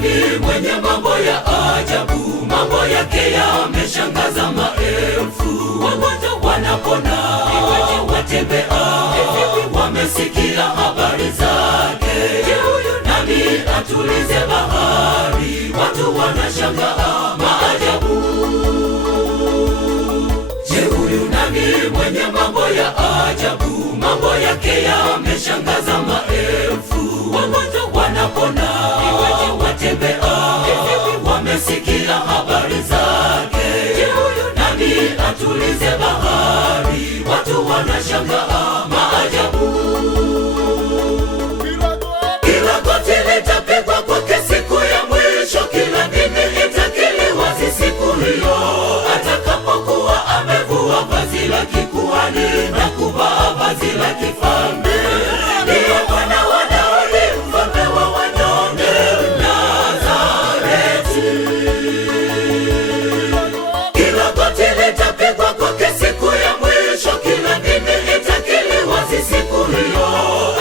nani mwenye mambo ya ajabu? Mambo yake yameshangaza maelfu. Wagonjwa wanapona, watembea, wamesikia habari zake. Je, huyu nani atulize bahari? Watu wanashangaa maajabu. Je, huyu nani mwenye mambo ya ajabu? Mambo yake yameshangaza maelfu. Wagonjwa wanapona, watembea, wamesikia habari zake. Je, huyu nani atulize bahari? Watu wanashangaa maajabu. Kila goti litapigwa kwake siku ya mwisho, kila ndimi itakiri wazi siku hiyo, atakapokuwa amevua vazi la kikuhani na kuvaa vazi la kifalme. Ndiye Mwana wa Daudi, mfalme wa wanyonge, Nazareti. Kila goti litapigwa kwake siku ya mwisho, kila ndimi itakiri wazi siku hiyo,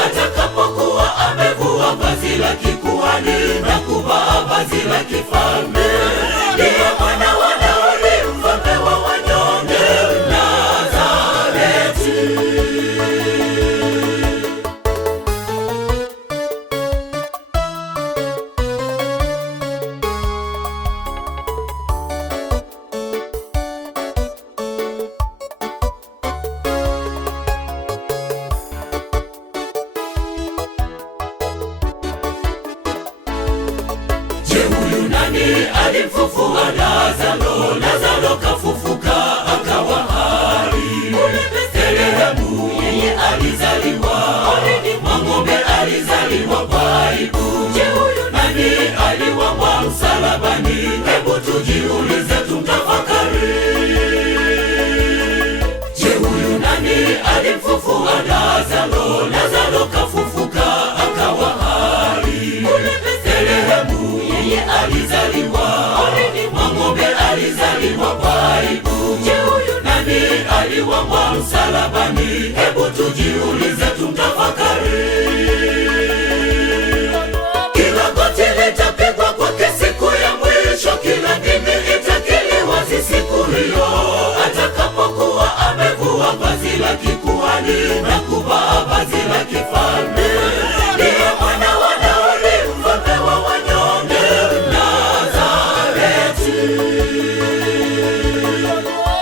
atakapokuwa amevua vazi la kikuhani na kuvaa vazi la kifalme. Ndiye Mwana wa Daudi, mfalme wa wanyonge, Nazareti. Je, huyu nani alimfufua Lazaro? Lazaro kafufuka akawa hai. Kule Bethlehemu yeye alizaliwa, mwa ng'ombe alizaliwa kwa aibu. Je, huyu nani aliwambwa msalabani? Hebu tujiulize, tumtafakari. Je, huyu nani alimfufua Lazaro? Lazaro kafufuka akawa hai. Kule Bethlehemu yeye alizaliwa, mwa ng'ombe alizaliwa kwa aibu. Je, huyu nani aliwambwa msalabani? Hebu tujiulize, tumtafakari. Kila goti litapigwa kwake siku ya mwisho, kila ndimi itakiri wazi siku hiyo, atakapokuwa amevua vazi la kikuhani na kuvaa vazi la kifalme. Ndiye Mwana wa Daudi, mfalme wa wanyonge, Nazareti.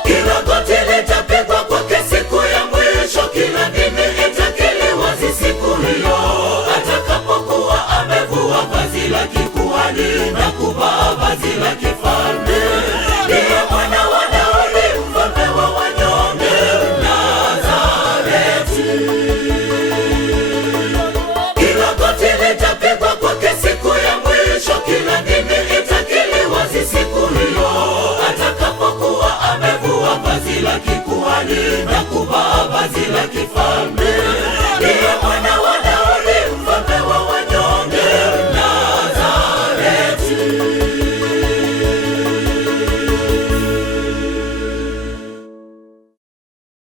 Kila goti litapigwa kwake siku ya mwisho, kila ndimi itakiri wazi siku hiyo, atakapokuwa amevua vazi la kikuhani na kuvaa vazi la kifalme. Ndiye Mwana wa Daudi, mfalme wa wanyonge, Nazareti. Kila goti litapigwa kwake siku ya mwisho, kila ndimi itakiri wazi siku hiyo, atakapokuwa amevua vazi la kikuhani na kuvaa vazi la kifalme. Ndiye